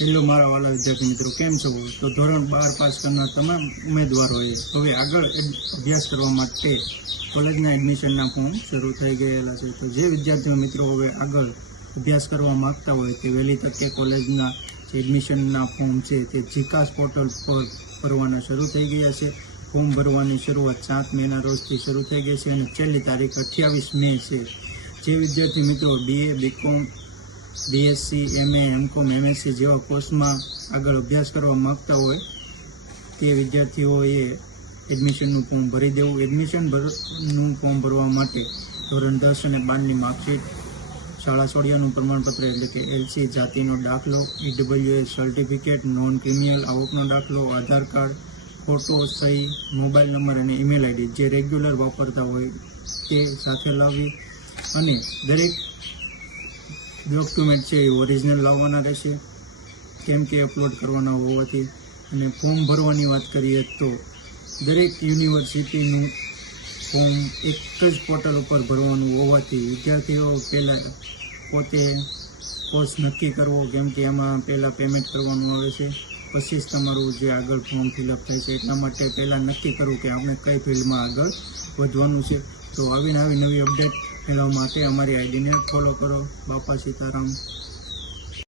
Hello મારા વાલા વિદ્યાર્થી મિત્રો, કેમ છો? તો ધોરણ 12 પાસ કરનાર તમામ ઉમેદવારોએ હવે આગળ અભ્યાસ કરવા માટે કોલેજના એડમિશનના ફોર્મ શરૂ થઈ ગયેલા છે. તો જે વિદ્યાર્થીઓ મિત્રો હવે આગળ અભ્યાસ કરવા માગતા હોય તે વહેલી તકે કોલેજના જે એડમિશનના ફોર્મ છે તે જીકાસ પોર્ટલ પર ભરવાના શરૂ થઈ ગયા છે. ફોર્મ ભરવાની શરૂઆત 7 મેના રોજથી શરૂ થઈ ગઈ છે અને છેલ્લી તારીખ 28 મે છે. જે વિદ્યાર્થી મિત્રો BA, BCom, BSc, MA, MCom, MSc જેવા કોર્સમાં આગળ અભ્યાસ કરવા માગતા હોય તે વિદ્યાર્થીઓએ એડમિશનનું ફોર્મ ભરી દેવું. એડમિશનનું ફોર્મ ભરવા માટે ધોરણ 10 અને 12ની માર્કશીટ, શાળા છોડ્યાનું પ્રમાણપત્ર એટલે કે LC, જાતિનો દાખલો, EWS સર્ટિફિકેટ, નોન ક્રિમિનલ આવકનો દાખલો, આધાર કાર્ડ, ફોટો, સહી, મોબાઈલ નંબર અને ઈમેલ ID જે રેગ્યુલર વાપરતા હોય તે સાથે લાવવી અને દરેક ડોક્યુમેન્ટ છે એ ઓરિજિનલ લાવવાના રહેશે, કેમ કે અપલોડ કરવાના હોવાથી. અને ફોર્મ ભરવાની વાત કરીએ તો દરેક યુનિવર્સિટીનું ફોર્મ એક જ પોર્ટલ ઉપર ભરવાનું હોવાથી વિદ્યાર્થીઓ પહેલાં પોતે કોર્સ નક્કી કરવો, કેમ કે એમાં પહેલાં પેમેન્ટ કરવાનું આવે છે, પછી જ તમારું જે આગળ ફોર્મ ફિલઅપ થાય છે. એટલા માટે પહેલાં નક્કી કરવું કે આપણે કઈ ફિલ્ડમાં આગળ વધવાનું છે. તો આવી નવી અપડેટ મેળવવા માટે અમારી આઈડીને ફોલો કરો. બાપા સીતારામ.